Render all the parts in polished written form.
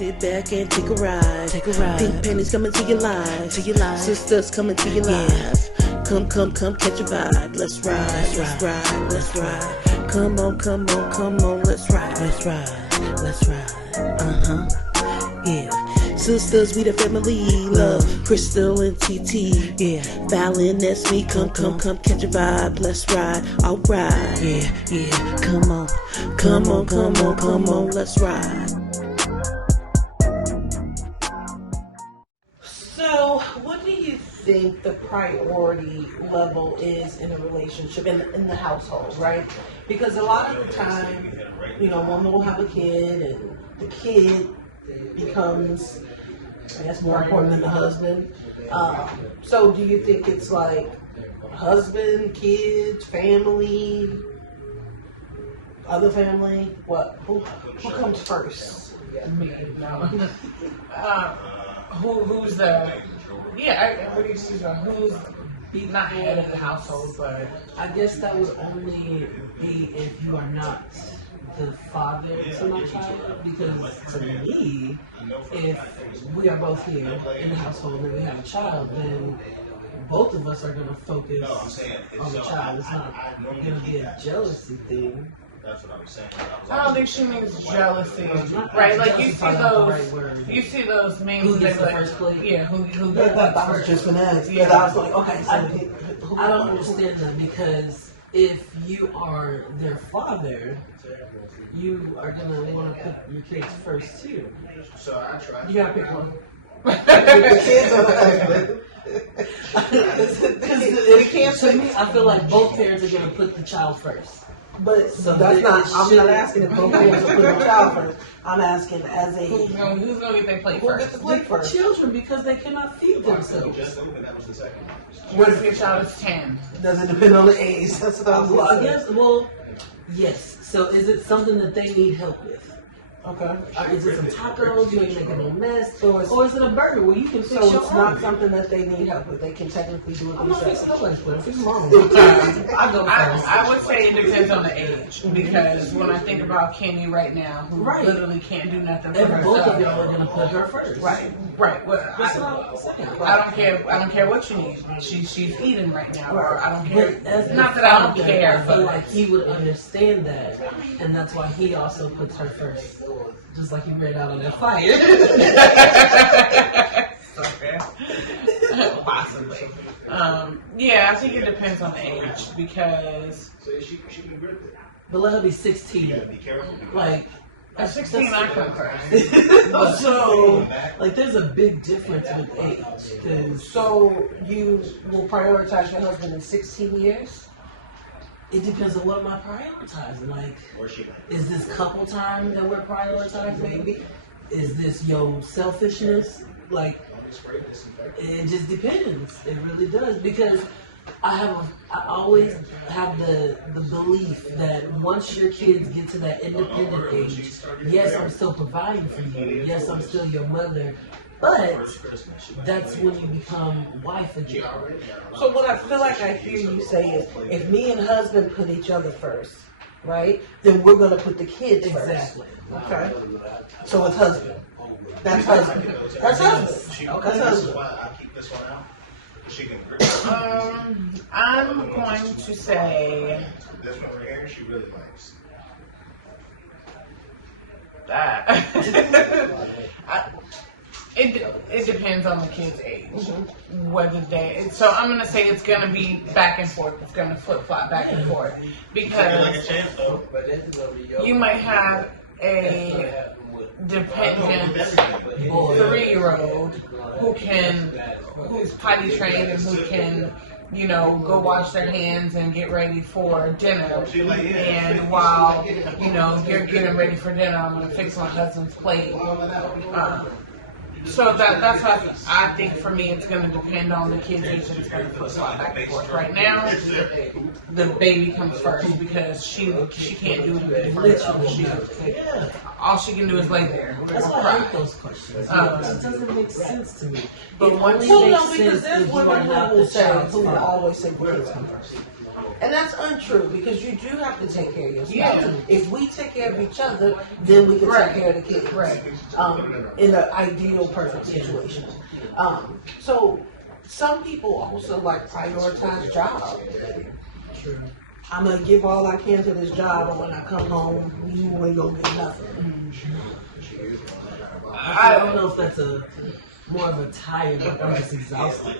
Sit back and take a ride. Pink panties coming to your life. Sisters coming to your life. Come, catch a vibe. Let's ride. Come on, let's ride. Yeah. Sisters, we the family. Love, Crystal and TT. Yeah. Fallon, that's me. Come, catch a vibe. Let's ride. Alright. Yeah. Come on, let's ride. So, what do you think the priority level is in a relationship, in the household, right? Because a lot of the time, woman will have a kid, and the kid becomes, I guess, more important than the husband. So do you think it's like husband, kids, family, other family? What? Who comes first? Me. No. Who's the? Yeah. What do you see? Who's not head of the household, but I guess that would only be if you are not the father to my child, because to me, if we are both here in the household and we have a child, then both of us are going to focus on the child. It's not going to be a jealousy thing. That's what I'm saying. I don't think she means jealousy, right? Like you see those memes. Who gets the first plate? Yeah, who I was just gonna ask. Yeah, I was like, okay. So I don't understand that, because if you are their father, you are gonna want to put your kids first too. So I try. You gotta pick one. The kids or the husband? To me, I feel like both parents are gonna put the child first. But So that's not. I'm not asking if both parents will put the child first. I'm asking as a who's gonna get their plate who first? gets the plate first. Children, because they cannot feed themselves. That was the second. What if your child is 10? Does it depend on the age? That's what I was Well, I gonna say. guess. Yes. So, is it something that they need help with? Okay. Or is it some tacos? You ain't making no mess, or is it a burger where you can fix So your it's not own? something that they need help with. They can technically do it I'm not themselves. fixing no lunch, but I'm fixing mom. I would say it depends on the age, because when I think about Kenny right now, who Right. literally can't do nothing for And both of herself. y'all are gonna put her first. Right. Well, That's what I'm saying. I don't care what you need. She's eating right now, or I don't care. But as Not the that I don't father, care, I feel but like he would understand that, and that's why he also puts her first. Just like he read out on that fire. Possibly. Yeah, I think it depends on the age, because She can grip it. But let her be 16. Be careful. Like, at 16 I come first. so, like, there's a big difference with age. 'Cause So you will prioritize your husband in 16 years? it depends on what am I prioritizing. Like, Or she can. is this couple time that we're prioritizing? Maybe. Is this your selfishness? Like, it just depends. It really does, because I always have the belief that once your kids get to that independent age, yes, I'm still providing for you. Yes, I'm still your mother. But that's when you become wife again. So what I feel like I hear you say is, if me and husband put each other first, right, then we're gonna put the kids first. Exactly. Okay. So it's husband. That's husband. That's husband. Okay. That's husband. I keep this one out. She can grip it. I'm going to say This one right here, she really likes. that. It depends on the kid's age, whether so I'm gonna say it's gonna be back and forth. It's gonna flip flop back and forth, Like a because champ, though. you might have a dependent 3-year-old who's potty trained and who can, go wash their hands and get ready for dinner. And while, you're getting ready for dinner, I'm going to fix my husband's plate. So that's how I think for me it's going to depend on the kid's age, and it's going to flip flop back and forth. Right now, the baby comes first, because she can't do anything for herself. All she can do is lay there. That's why I like those questions. It just doesn't make sense to me. But It once only Well, makes no, because sense there's if you women have who will the say, child's who will father. always say kids come first. And that's untrue because you do have to take care of yourself. Yeah. If we take care of each other, then we can Right. take care of the kids. Right. In an ideal, perfect situation. So some people also like prioritize job. True. I'm gonna give all I can to this job, and when I come home, you ain't gonna get nothing. I don't know if that's more of a tired, like I'm just exhausted.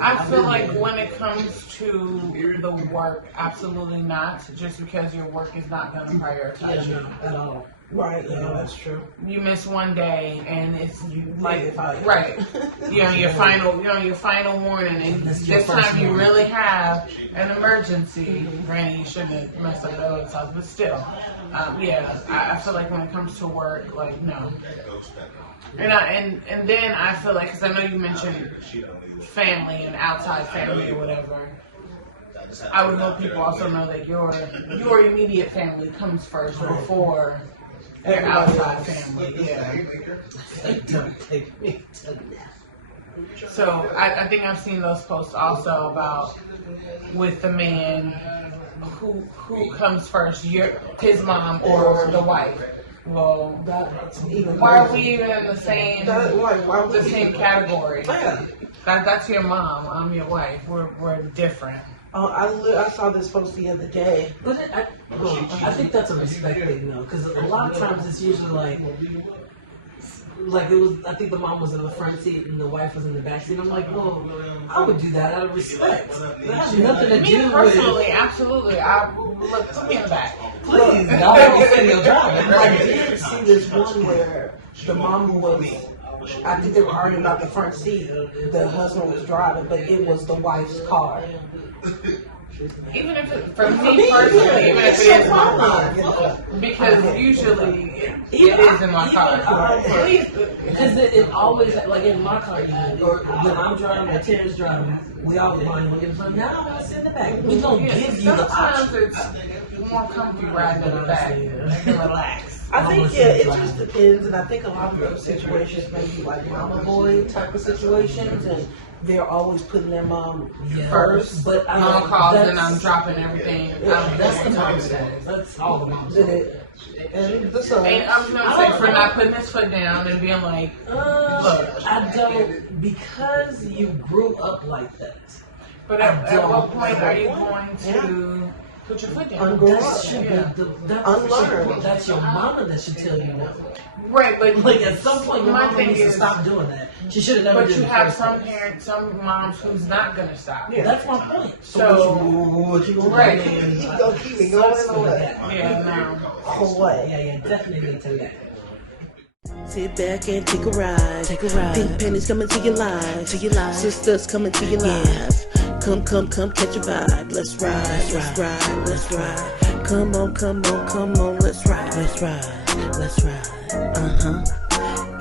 I feel like when it comes to the work, absolutely not. Just because your work is not going to prioritize Yeah, you. no, at all. Right? Yeah, that's true. You miss one day, and it's like Negative. right. Your final warning, and That's your this first time you warning. really have an emergency. Granted, you shouldn't have messed up the other stuff, but still, I feel like when it comes to work, like no. And then I feel like, because I know you mentioned family and outside family or whatever, I would hope people also know that your immediate family comes first before your outside family. Yeah. Don't take me to that. So I think I've seen those posts also about with the man who comes first, his mom or the wife. Well, That's even why are we crazy. even in the same Why would the we- same category? Yeah. That's your mom. I'm your wife. We're different. I saw this post the other day. But I think that's a respect thing though, because a lot of times it's usually like it was. I think the mom was in the front seat and the wife was in the back seat. I'm like, well, I would do that out of respect. It has nothing to Me do with. personally, absolutely. I look, put me in the back. Please, y'all don't say your job. I did see this one where the mom was, I think they were arguing about the front seat. The husband was driving, but it was the wife's car. Even if it, for me personally, even if it is my car, car. because usually it is in my car. Please, Because it always, like in my car, or when I'm driving or Terrence driving, we always want to give them, now I'm going to sit in the back. We don't give you the sometimes option. it's more comfy riding in the back. You can relax. I think, yeah, it just depends, and I think a lot of those situations may be like mama boy type of situations, and they're always putting their mom Yeah. first. But I Mom mean, calls that's, and I'm dropping everything. that's the mom status. That's all the mom status. And the son. And I was gonna say for not putting his foot down and being like, I don't, because you grew up like that. but at what point are you going to put your foot down? Ungrow That up. should Yeah. Unlearn. that's your mama that should tell you no. Right, but Like at some point, your my mama thing needs to is, stop doing that. She should have never. but did you it have first some place. parents, some moms who's not gonna stop. Yeah. That's my point. So what you gonna right. do? You gonna keep it going or what? Yeah, no. For what? Yeah, definitely need to that. Sit back and take a ride. Take a ride. Pink pennies coming to your life. To your life. Sisters coming to your life. Come, catch a vibe. Let's ride. Let's ride. Let's ride. Come on, let's ride. Let's ride. Let's ride.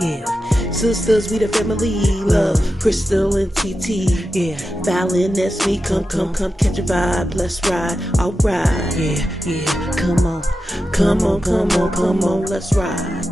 Yeah. Sisters, we the family. Love, Crystal and TT. Yeah. Valen, that's me. Come, catch a vibe. Let's ride. Alright. Yeah. Come on, let's ride.